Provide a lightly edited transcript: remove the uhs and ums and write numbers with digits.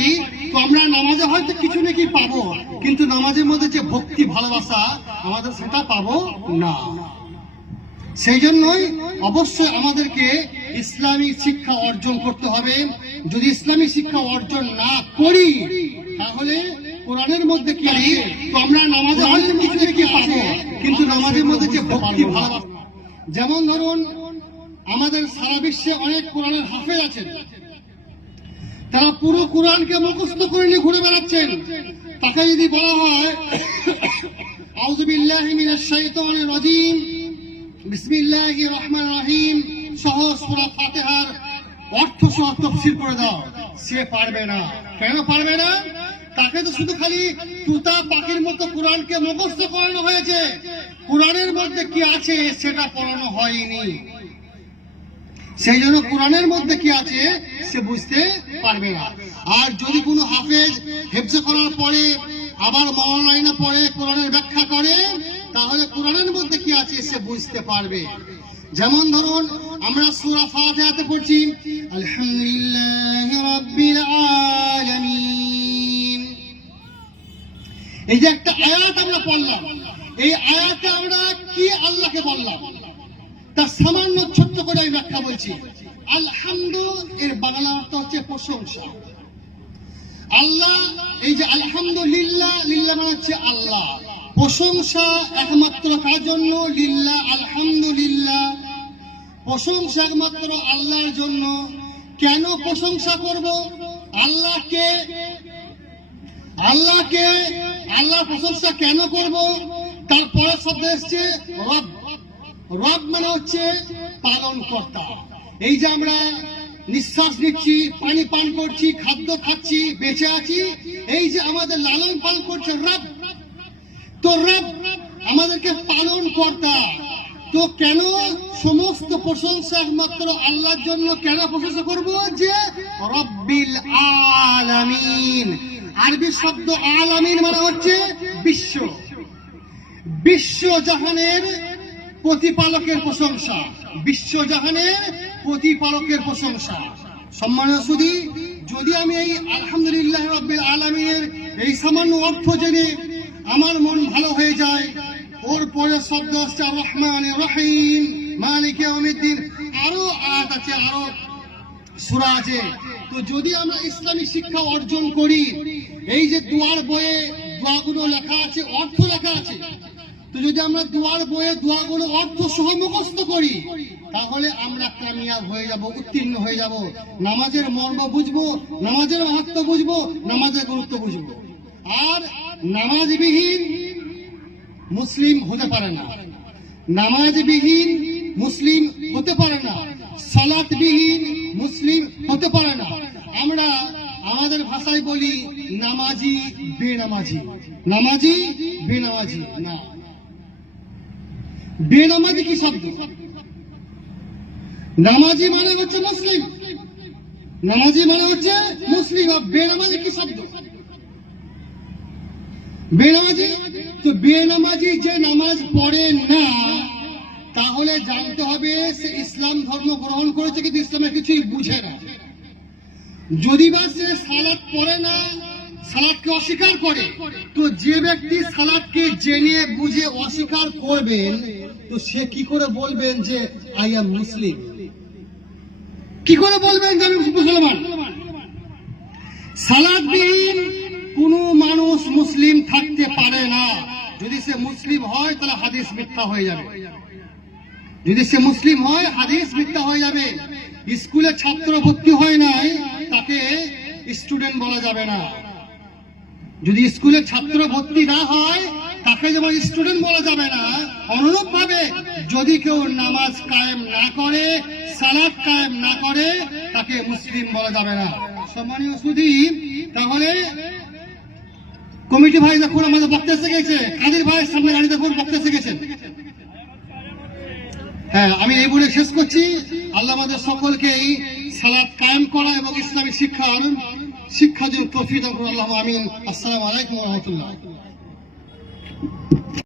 পারি, তো আমরা নামাজে হয়তো কিছু নাকি পাবো, কিন্তু নামাজের মধ্যে যে ভক্তি ভালোবাসা আমাদের সেটা পাবো না। সেই জন্যই অবশ্যই আমাদেরকে ইসলামী শিক্ষা অর্জন করতে হবে। যদি ইসলামী শিক্ষা অর্জন না করি তাহলে কোরআনের মধ্যে কি আছে, তো আমরা নামাজে হয়তো কিছু নাকি পাবো, কিন্তু নামাজের মধ্যে যে ভক্তি ভালোবাসা, যেমন ধরুন আমাদের সারা বিশ্বে অনেক কোরআনের হাফেজ আছেন, তারা পুরো কোরআনকে মুখস্থ করে নিয়ে ঘুরে বেড়াচ্ছেন। তাকে যদি বলা হয় আউযু বিল্লাহি মিনাশ শাইতানির রাজিম বিসমিল্লাহির রহমানির রহিম সহ সূরা ফাতিহার অর্থ সহ তাফসীর করে দাও, সে পারবে না। কেন পারবে না? তাকে তো শুধু খালি তুতা পাখির মতো কোরআনকে মুখস্থ করানো হয়েছে, কোরআনের মধ্যে কি আছে সেটা পড়ানো হয়নি। সেই জন্য কোরআনের মধ্যে কি আছে সে বুঝতে পারবে না। আর যদি কোনো হাফেজ হেফজ করার পরে আবার মাওলানা পড়ে কোরআনের ব্যাখ্যা করে, তাহলে কোরআনের মধ্যে কি আছে সে বুঝতে পারবে। যেমন ধরুন আমরা সূরা ফাতিহাতে পড়ছি আলহামদুলিল্লাহি রাব্বিল আলামিন, এই যে একটা আয়াত আমরা পড়লাম, এই আয়াতে আমরা কি আল্লাহকে বললাম তার সামান্য ছোট্ট করে আমি ব্যাখ্যা বলছি। আলহামদু এর বাংলা অর্থ হচ্ছে প্রশংসা। আল্লাহ, এই যে আলহামদুলিল্লাহ, লিল্লাহ মানে হচ্ছে আল্লাহ, প্রশংসা একমাত্র কার জন্য? লিল্লাহ, আলহামদুলিল্লাহ, প্রশংসা একমাত্র আল্লাহর জন্য। কেন প্রশংসা করব? আল্লাহকে আল্লাহ প্রশংসা কেন করব? তারপরে শব্দ এসছে রব। রব মানে হচ্ছে পালন কর্তা। এই যে আমরা নিঃশ্বাস নিচ্ছি, পানি পান করছি, খাদ্য খাচ্ছি, বেঁচে আছি, এই যে আমাদের লালন পালন করছে রব। তো রব আমাদেরকে পালন কর্তা। তো কেন সমস্ত প্রশংসা একমাত্র আল্লাহর জন্য? কেন প্রশংসা করব? যে রব্বিল আলামিন, আরবি শব্দ আলামিন মানে হচ্ছে বিশ্ব, বিশ্বজাহানের প্রতিপালকের প্রশংসা, বিশ্বজাহানের প্রতিপালকের প্রশংসা। সম্মানীয় সুধী, যদি আমি এই আলহামদুলিল্লাহ রাব্বিল আলামিনের এই সামান্য অর্থ জেনে আমার মন ভালো হয়ে যায়, ওর পরে শব্দ হচ্ছে রহমানির রহিম মালিক ইয়াউমিদ্দিন, আরো আয়াত আছে, আরো সূরা আছে। তো যদি আমরা ইসলামী শিক্ষা অর্জন করি, এই যে দুয়ার বইয়ে দোয়াগুলো লেখা আছে, অর্থ লেখা আছে, তো যদি আমরা দুয়ার বইয়ে দোয়াগুলো অর্থ সহ মুখস্থ করি, তাহলে আমরা কামিয়াব হয়ে যাব, উত্তীর্ণ হয়ে যাব। নামাজের মর্ম বুঝবো, নামাজের মাহাত্ম্য বুঝবো, নামাজের গুরুত্ব বুঝবো। আর নামাজবিহীন মুসলিম হতে পারে না, নামাজবিহীন মুসলিম হতে পারে না, সালাতবিহীন মুসলিম হতে পারে না। আমরা আমাদের ভাষায় বলি নামাজি বেনামাজি, নামাজি বেনামাজি না। বেনামাজি কি শব্দ? নামাজি মানে হচ্ছে মুসলিম, নামাজি মানে হচ্ছে মুসলিম। আর বেনামাজি কি শব্দ? বেনামাজি। তো বেনামাজি যে নামাজ পড়ে না, তাহলে জানতে হবে সে ইসলাম ধর্ম গ্রহণ করেছে কিন্তু ইসলামের কিছুই বুঝে না। যদি বা সে সালাত পড়ে না, সালাতকে অস্বীকার করে, তো যে ব্যক্তি সালাতকে জেনে বুঝে অস্বীকার করবেন, তো সে কি করে বলবেন যে আই এম মুসলিম? কি করে বলবেন যে আমি মুসলমান? সালাতবিহীন কোন মানুষ মুসলিম থাকতে পারে না। যদি সে মুসলিম হয় তাহলে হাদিস মিথ্যা হয়ে যাবে, যদি সে মুসলিম হয় হাদিস মিথ্যা হয়ে যাবে। স্কুলে ছাত্র ভর্তি হয় নাই, তাকে স্টুডেন্ট বলা যাবে না। যদি স্কুলে ছাত্র ভর্তি না হয়, তাকে যেমন স্টুডেন্ট বলা যাবে না, অনুরূপ ভাবে যদি কেউ নামাজ কায়েম না করে, সালাত কায়েম না করে, তাকে মুসলিম বলা যাবে না। সম্মানীয় সুধী, তাহলে কমিটি ভাই দেখুন আমাদের বক্তা এসে গেছে, কাদের ভাইয়ের সামনে গাড়ি দেখুন বক্তা এসে গেছেন। হ্যাঁ, আমি এই বলে শেষ করছি। আল্লাহ আমাদের সকলকে এই সালাত কায়েম করা এবং ইসলামী শিক্ষা দিন, তৌফিক দান করুন। আল্লাহু আমিন। আসসালামু আলাইকুম ওয়া রাহমাতুল্লাহ।